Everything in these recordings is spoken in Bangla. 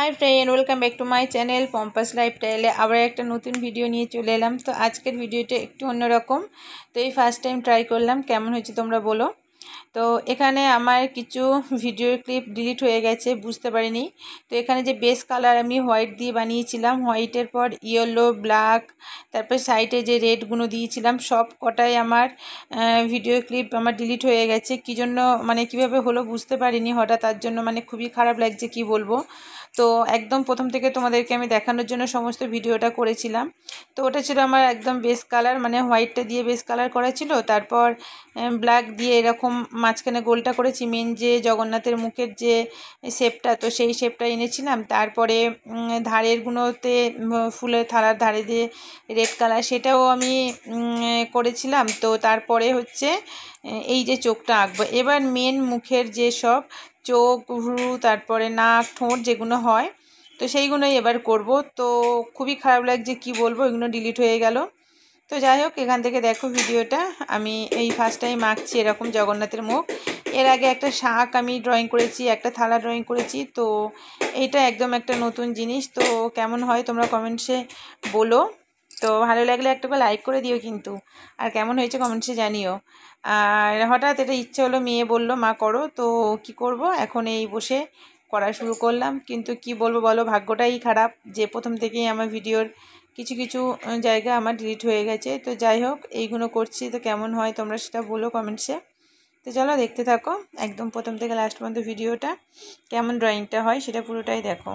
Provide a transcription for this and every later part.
High friend welcome back to my channel Pampa's lifestyle आबार एक नतून भिडियो निये चले एलाम। तो आजकेर भिडियोटा एकटू अन्यरकम। तो ये फार्स्ट टाइम ट्राई करलाम, केमन होयेछे तोमरा बोलो। तो एखाने आमार किछु भिडियो क्लिप डिलीट हो गेछे, बुझते पारिनी। तो एखाने जे बेस कालार आमी व्हाइट दिए बानिয়েছিলাম, व्हाइटेर पर येलो ब्लैक तारपर साइडे जे रेडगुलो दिয়েছিলাম सब कटाई आमार भिडियो क्लिप आमार डिलीट हो गेछे। कि जन्य माने किभाबे हलो बुझते पारिनी, हठाৎ तार जन्य माने खुबই खाराप लागছে कि बोलबो। तो एकदम प्रथम থেকে তোমাদেরকে আমি দেখানোর জন্য সমস্ত ভিডিওটা করেছিলাম। তো ওটা ছিল আমার একদম বেস কালার, মানে হোয়াইটটা দিয়ে বেস কালার করা ছিল, তারপর ব্ল্যাক দিয়ে এরকম মাঝখানে গোলটা করেছি, মেন যে জগন্নাথের মুখের যে শেপটা, তো সেই শেপটা এনেছিলাম। তারপরে ধারেরগুলোতে ফুলের থালার ধারে দিয়ে রেড কালার সেটাও আমি করেছিলাম। তো তারপরে হচ্ছে এই যে চোখটা আঁকবো এবার, মেন মুখের যে সব চোখ ভ্রু তারপরে নাক ঠোঁট যেগুলো হয় তো সেইগুলোই এবার করব। তো খুবই খারাপ লাগছে কি বলবো, এগুলো ডিলিট হয়ে গেল। তো যাই হোক, এখান থেকে দেখো ভিডিওটা। আমি এই ফার্স্ট টাইম আঁকছি এরকম জগন্নাথের মুখ। এর আগে একটা শাঁখ আমি ড্রয়িং করেছি, একটা থালা ড্রয়িং করেছি। তো এইটা একদম একটা নতুন জিনিস। তো কেমন হয় তোমরা কমেন্টসে বলো। তো ভালো লাগলে একটা করে লাইক করে দিও কিন্তু, আর কেমন হয়েছে কমেন্টসে জানিও। আর হঠাৎ এটা ইচ্ছে হলো, মেয়ে বললো মা করো, তো কি করব এখন এই বসে করা শুরু করলাম। কিন্তু কি বলবো বলো, ভাগ্যটাই খারাপ যে প্রথম থেকেই আমার ভিডিওর কিছু কিছু জায়গা আমার ডিলিট হয়ে গেছে। তো যাই হোক, এইগুলো করছি, তো কেমন হয় তোমরা সেটা বলো কমেন্টসে। তো চলো দেখতে থাকো একদম প্রথম থেকে লাস্ট পর্যন্ত ভিডিওটা, কেমন ড্রয়িংটা হয় সেটা পুরোটাই দেখো।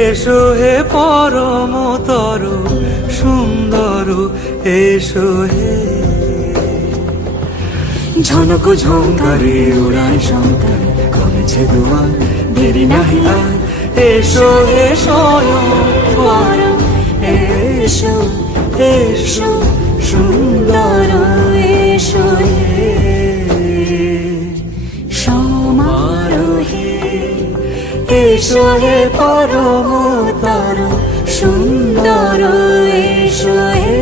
এসো হে পরমতর সুন্দর, এসো হে ঝনক ঝঙ্কারে উড়ায় শঙ্কর, কমেছে দুয়ার দেরি নাহি আর, এসো হে স্বয়ং পরম, এসো এসো সুন্দর, এসো হে সমারোহে, এসো হে পরমতর সুন্দর, এসো হে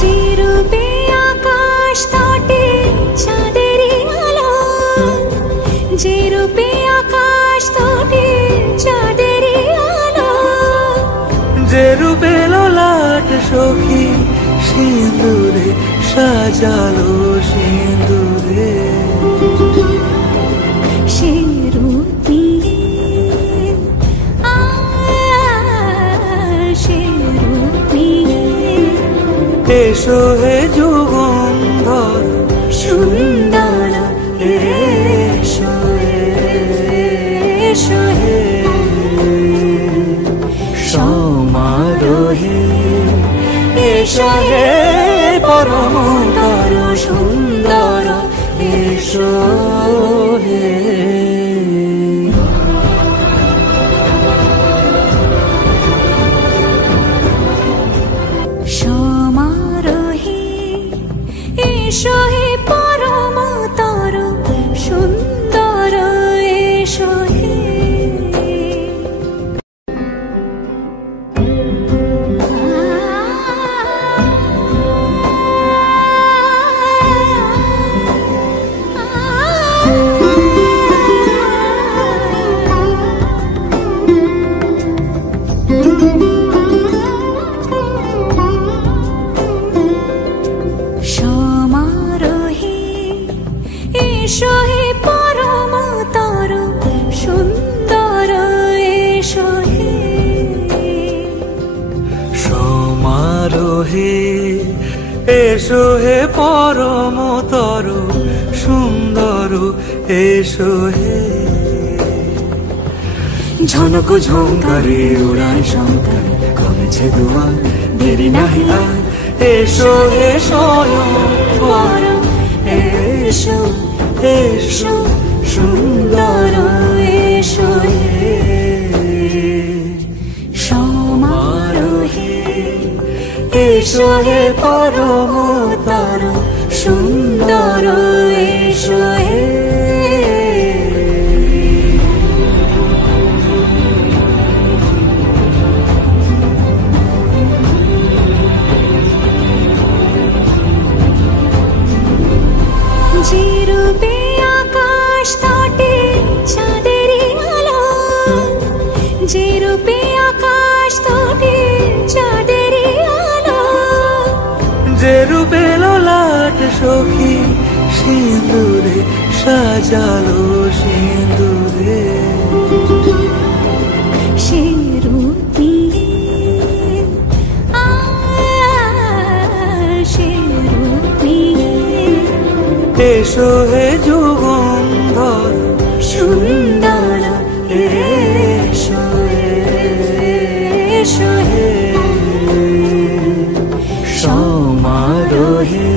যে রূপে আকাশ তটে চাঁদেরই আলো, যে রূপে আকাশ তটে চাঁদেরই আলো, যে রূপে ললাট সখী সিঁদুরে সাজালো সিঁদুরে, সে রূপ নিয়ে সে রূপ নিয়ে, এসো হে যুগন্ধর সুন্দর, এসো এসো হে সমারোহে, এসো হে পরমতর সুন্দর, এসো হে সমারোহে, এসো হে পরমতর সুন্দর, এসো হে সমারোহে, এসো হে পরমতর সুন্দর, এসো হে সমারোহে, এসো হে পরমতর সুন্দর, এসো হে ঝনক ঝঙ্কারে উড়ায় শঙ্কার কমেছে দুয়ার দেরি নাহি আর এসো হে স্বয়ংবর এসো এসো সুন্দর এসো হে সমারোহে এসো হে পরমতর সুন্দর এসো হে যে রূপে আকাশ তটে চাঁদেরই আলো যে রূপে আকাশ তটে চাঁদেরই আলো যে রূপে ললাট সখী সিঁদুরে সাজালো সিঁদুরে সে রূপ নিয়ে সে রূপ নিয়ে এসো হে যুগন্ধর সুন্দর এসো এসো হে সমারোহে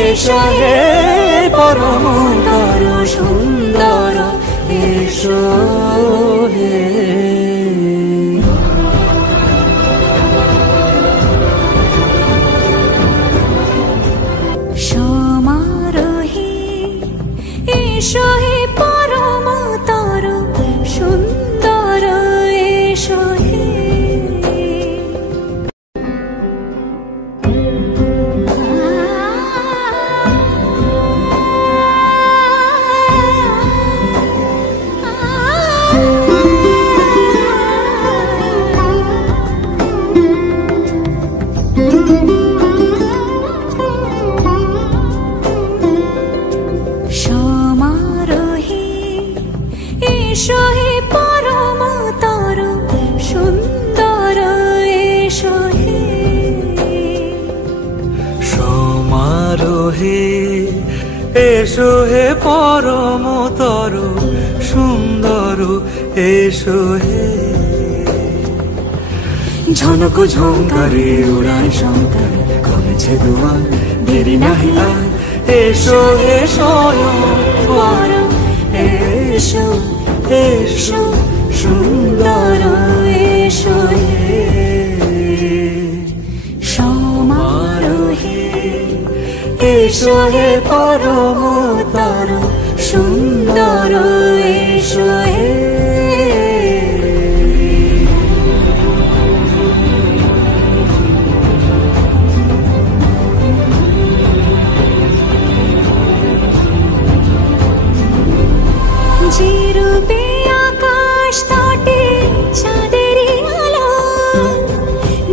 এসো হে পরমতর সুন্দর এসো হে সমারোহে এসো হে পরমতর সুন্দর এসো হে সমারোহে এসো হে পরমতর সুন্দর এসো হে সমারোহে এসো হে পরমতর সুন্দর এসো হে ঝনক ঝঙ্কারে উড়ায় শঙ্কার কমেছে দুয়ার দেরি নাহি আর এসো হে স্বয়ংবর এসো এসো সুন্দর এসো হে সমারোহে এসো হে পরমতর সুন্দর এসো হে যে রূপে আকাশ তটে চাঁদেরই আলো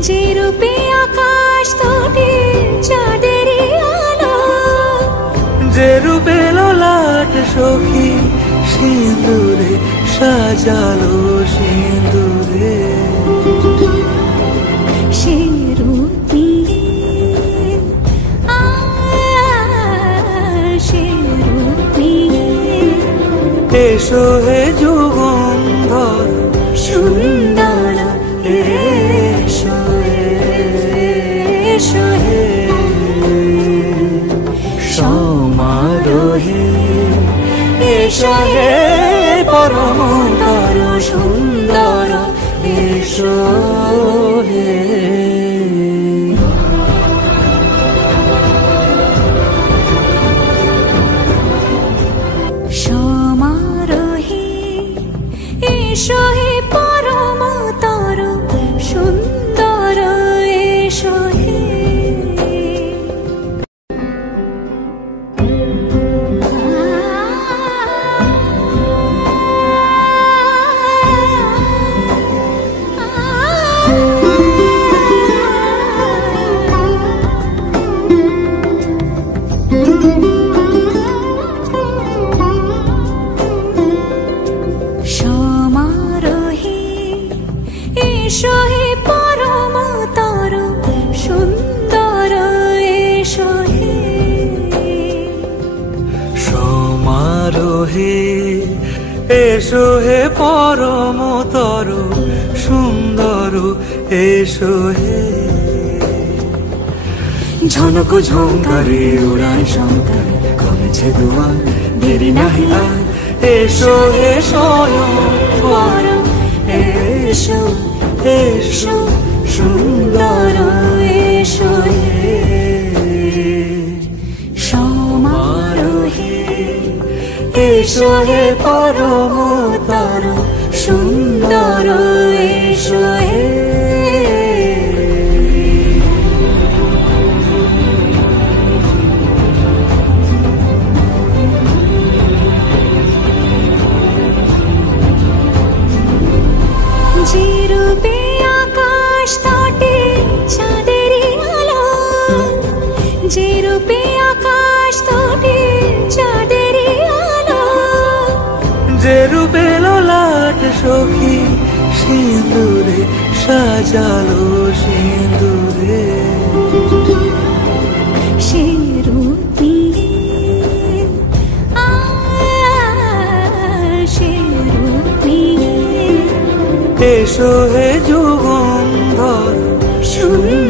যে রূপে আকাশ তটে চাঁদেরই আলো যে রূপে ললাট সখী সিঁদুরে সাজালো সিঁদুরে সে রূপ নিয়ে সে রূপ নিয়ে এসো হে যুগন্ধর সুন্দর এসো এসো হে সমারোহে এসো হে পরমতর সুন্দর এসো হে সমারোহে এসো হে পরমতর সুন্দর এসো হে হে এসো হে পরমতর সুন্দর এসো হে। ঝনক ঝঙ্কারে উড়ায় শঙ্কর কমেছে দুয়ার দেরি নাহি আর এসো হে স্বয়ং পর এসো এসো সুন্দর এসো হে। সমারোহে এসো হে পরমতর সুন্দর এসো হে। যে রূপে আকাশ তটে চাঁদেরই আলো, যে রূপে আকাশ তটে চাঁদেরই আলো, যে রূপে ললাট সখী সিঁদুরে সাজালো সিঁদুরে, সে রূপ নিয়ে সে রূপ নিয়ে এসো হে যুগন্ধর সুন্দর